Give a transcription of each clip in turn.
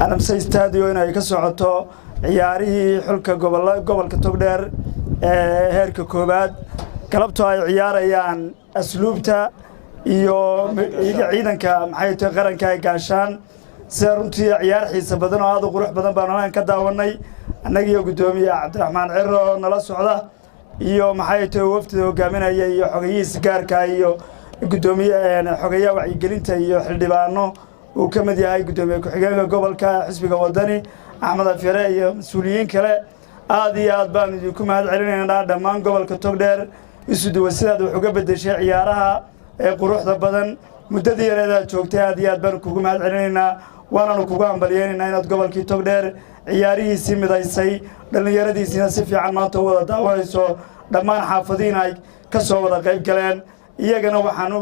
alamsay stadiyo inay ka socoto ciyaarihii xulka gobolka Togdheer ee heerka koobaad galabto ay ciyaarayaan asluubta iyo ciidanka maxay tahay qaranka ay gaashaan si runtii ciyaar xiisa badan oo aad u qurux badan baan ka daawanay annaga gudoomiye Cabdiraxmaan Cirro nala socda iyo maxay tahay wafdi hogaaminaya iyo xogayihiisa gaarka iyo gudoomiye xogayaha wacyigelinta iyo xildhibaano uu ka mid yahay gudoomiye ku-xigeenka gobolka xisbiga wadani Axmed Afyare iyo mas'uuliyiin kale aad iyo aad baan idinku mahadcelinaynaa dhammaan gobolka Togdheer isuduwa sidaad wax uga bedeshay ciyaaraha ee quruxda badan muddadii yareeda joogtay aad iyo aad baan kugu mahadcelinaynaa waana kugu hambalyeynaa inaad gobolkii Togdheer ciyaarihiisii midaysay dhalinyaradiisina si fiican maanta wada daawanayso dhammaan xaafadiina ay ka soo wada qayb galeen iyagana waxaan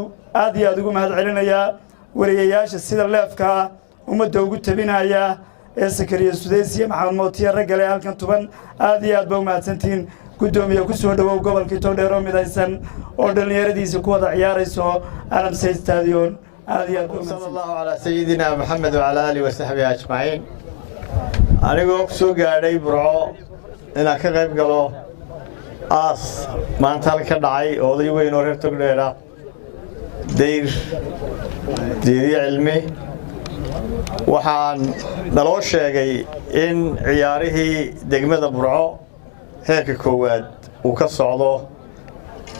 aad iyo aad ugu mahadcelinayaa wariyayaasha sida leefka ummadda ugu tabinaya ee Sakariya Sudeesiya Maxamed Mootiye ragale halkan tuban aad iyo aad baa u mahadsantiin gudoomiye ku soo dhawow gobolkii Togdheer oo midaysan oo dhalinyaradiisa ku wada ciyaarayso alamsay stadion aad iyo aad sallallahu ala sayidina Muhammad wa ala alihi wa sahbihi ajma'in anigoo soo gaadhay Burco inaan ka qayb galo maanta halka dhacay oday weyn oo reer Togdheer ah دير علمي waxaan naloo sheegay in ciyaarihii degmada Burco heerka koowaad uu ka socdo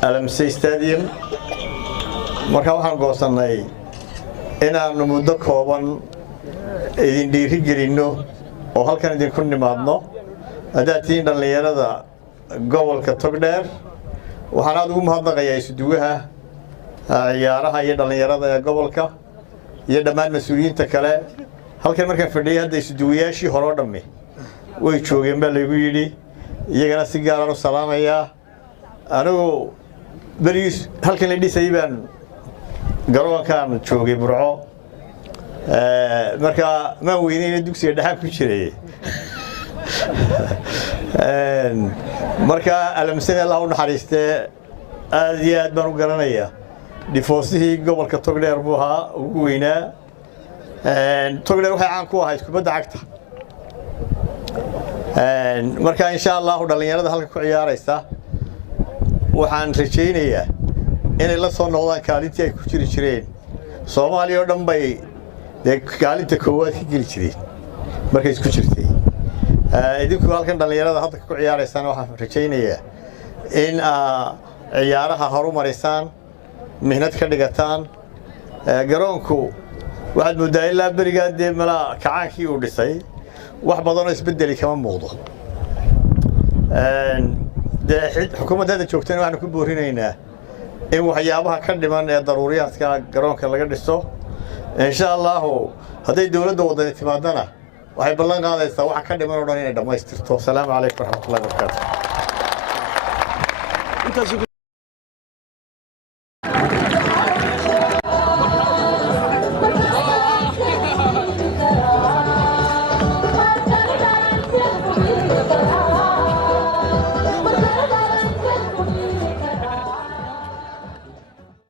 Alamsay Stadium marka waxaan goosanay inaanu muddo kooban idin dhiiri gelino oo halkan idin ku nimaadno hadaatiin dhalinyarada gobolka Togdheer waxaan aad ugu mahadnaqayaa isuduwaha ciyaaraha iyo dhalinyarada ee gobolka iyo dhammaan mas'uuliyiinta kale halkan markaan fadhiyay hadda isuduwayaashii hore oo dhammi way joogeen baa lagu yiri iyagana si gaar ah u salaamaya anigu bariis halkan la dhisay baan garoonkan joogay Burco marka ma weyneen dugsiga dhaxal ku jiray marka alamsay Allah u naxariistay aad iyo aad baan u garanayaa difoosihii gobolka Togdheer buu ahaa ugu weynaa Togdheer waxay caan ku ahayd kubadda cagta marka insha Allah dhalinyarada halka ku ciyaaraysa waxaan rajaynayaa inay la soo noqdaan kaalintii ay ku jiri jireen Soomaaliya oo dhan bay kaalinta koowaad ka geli jireen markay isku jirtay idinku halkan dhalinyarada hadda ku ciyaaraysan waxaan rajaynayaa in ciyaaraha horumarisaan mihnad ka dhigataan garoonku waxaad moodaa ilaa barigaadee mala kacaankii uu dhisay wax badan oo isbedeli kama muuqdo xukuumadda joogtana waxaan ku boorinaynaa in waxyaabaha ka dhiman ee daruuriyaadka garoonka laga dhiso insha Allah haday dawladda wadani timaadana waxay ballan qaadaysaa waxa ka dhiman oo dhan inay dhameystirto. Assalaamu alaykum wa rahmatullahi wa barakatuh.